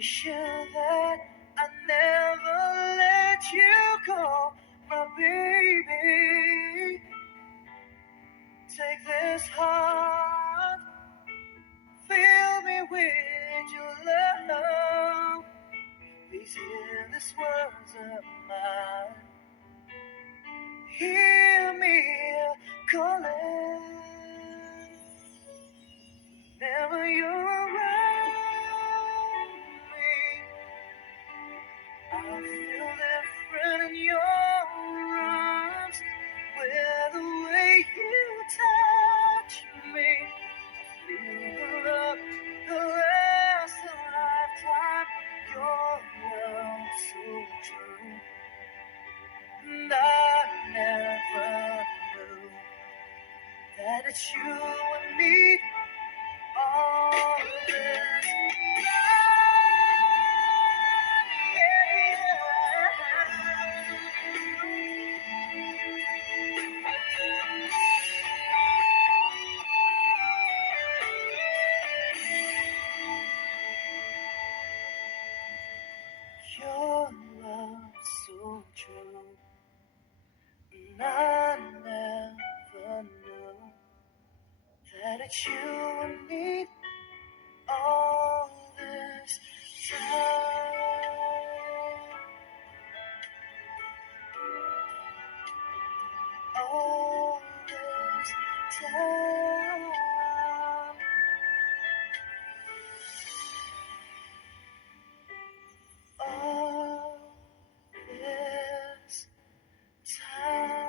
sure that I never let you go, my baby. Take this heart, fill me with your love. These endless words of mine, hear me calling. Never you're around me, I feel different in your arms. With the way you touch me, feel the love, the last a lifetime. Your love so true, and I never knew that it's you and me. All this your love so true, and I never knew that it's you and me all this time, all this time, all this time.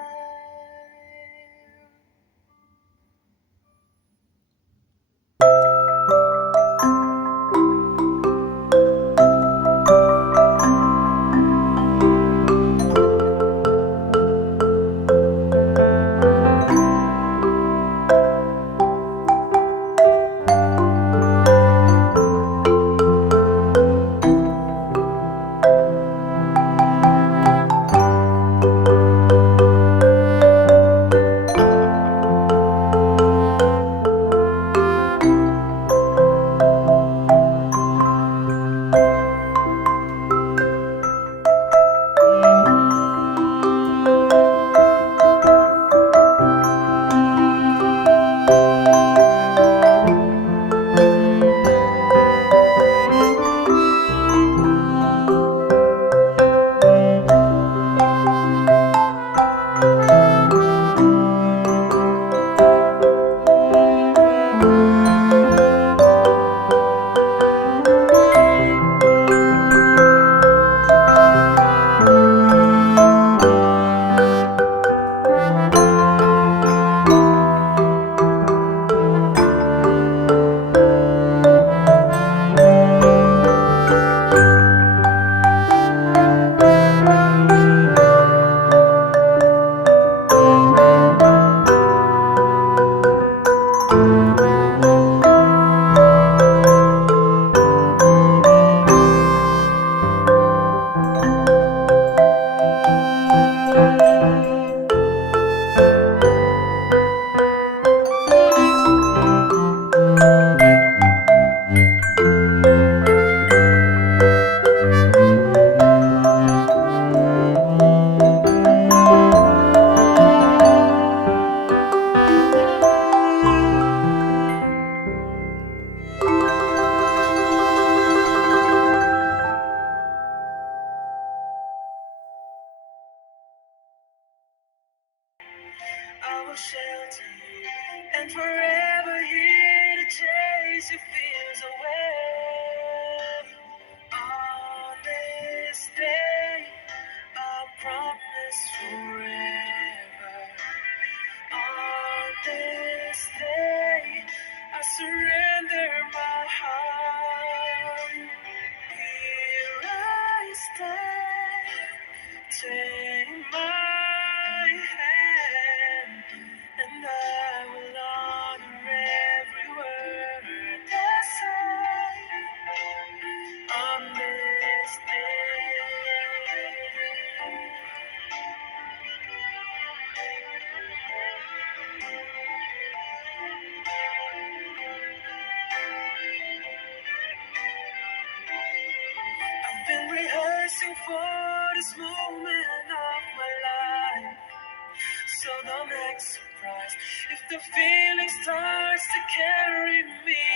I will shelter you and forever here to chase your fears away. On this day, I promise forever. On this day, I surrender my heart. Here I stand, take my hand, and I will honor every word this moment of my life. So the next surprise, if the feeling starts to carry me